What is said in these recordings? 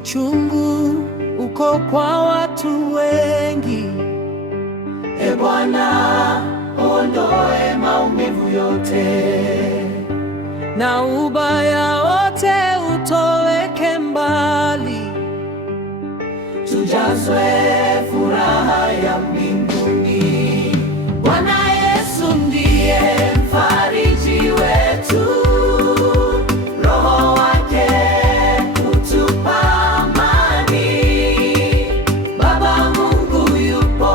uchungu uko kwa watu wengi. E Bwana, ondoe maumivu yote na ubaya wote utoweke mbali. Tujazwe furaha ya mbinguni. Bwana Yesu ndiye mfariji wetu, Roho wake hutupa amani. Baba Mungu yupo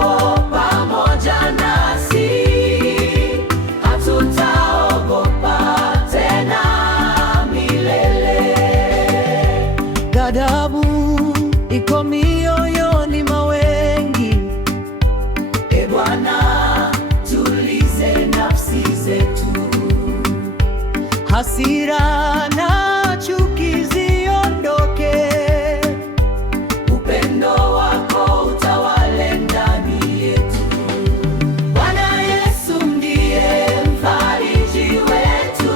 pamoja nasi, hatutaogopa tena milele. Ghadhabu iko mioyoni mwa wengi. E Bwana, tulize nafsi zetu. Hasira na chuki ziondoke, Upendo wako utawale ndani yetu. Bwana Yesu ndiye mfariji wetu,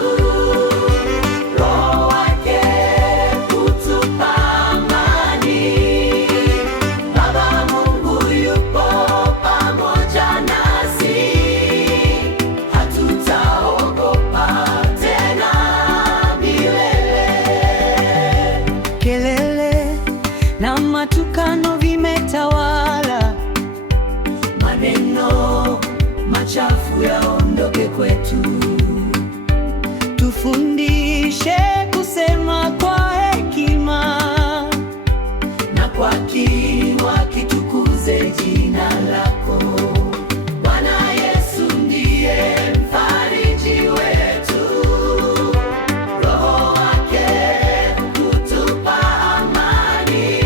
Roho wake hutupa amani. Baba Mungu yupo pamoja nasi, hatutaogopa tena milele. kelele na matukano vimetawala. Maneno machafu yaondoke kwetu. Tufundishe kusema kwa hekima, Na kwa kinywa kitukuze jina lako. Bwana Yesu ndiye mfariji wetu, Roho wake hutupa amani.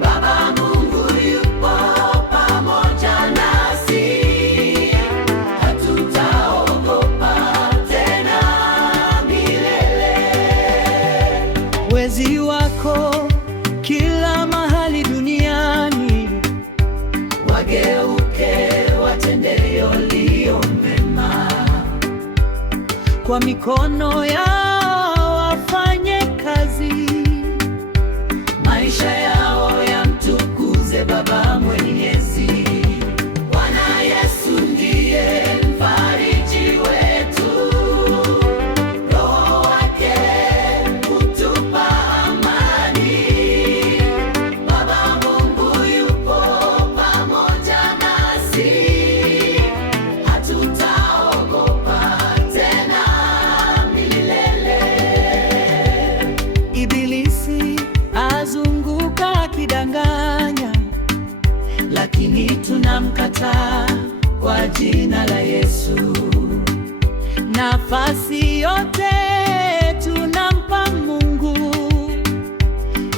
Baba Mungu yupo pamoja nasi, hatutaogopa tena milele. wezi wako kila mahali duniani, Wageuke watende yaliyo mema. kwa mikono yao wafanye kazi, Maisha yao yamtukuze Baba Mwenyezi. Bwana Yesu ndiye mfariji wetu, Roho wake hutupa amani. Baba Mungu yupo pamoja nasi, hatutaogopa tena milele. Ibilisi azunguka akidanganya, Lakini tunamkataa kwa jina la Yesu. nafasi yote tunampa Mungu.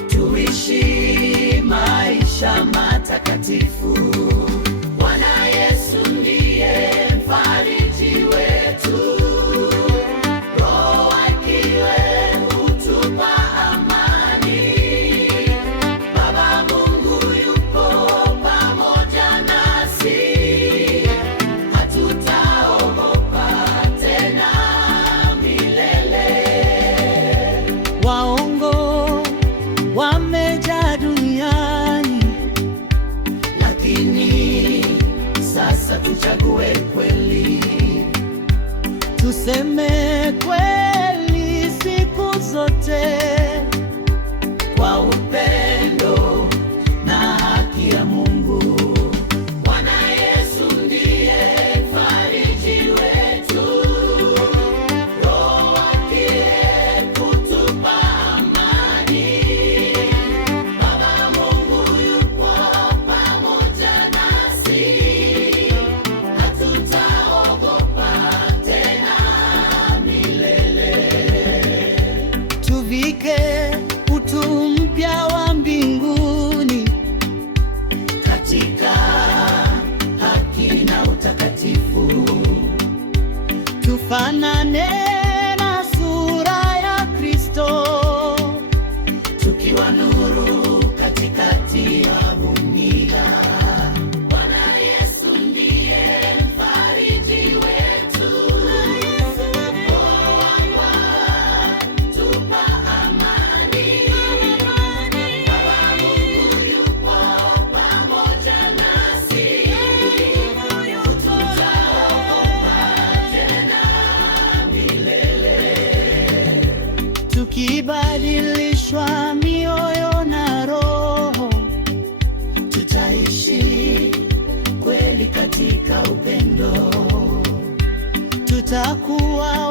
Tuishi maisha matakatifu. Bwana Yesu ndiye mfariji wetu, Roho wake hutupa amani. Baba Mungu yupo pamoja nasi, hatutaogopa tena milele. Waongo wamejaa duniani, Lakini sasa tuchague kweli. tuseme kweli siku zote, Kwa upendo na haki ya Mungu. Bwana Yesu ndiye mfariji wetu, Roho wake hutupa amani. Baba Mungu yupo pamoja nasi, hatutaogopa tena milele. tuvike utu mpya wa mbinguni, Katika haki na utakatifu, tufanane na sura ya Kristo, tukiwa nuru katikati ya dunia. Bwana Yesu ndiye mfariji wetu, Roho wake hutupa amani. tukibadilishwa mioyo na roho, tutaishi kweli katika upendo, tutakuwa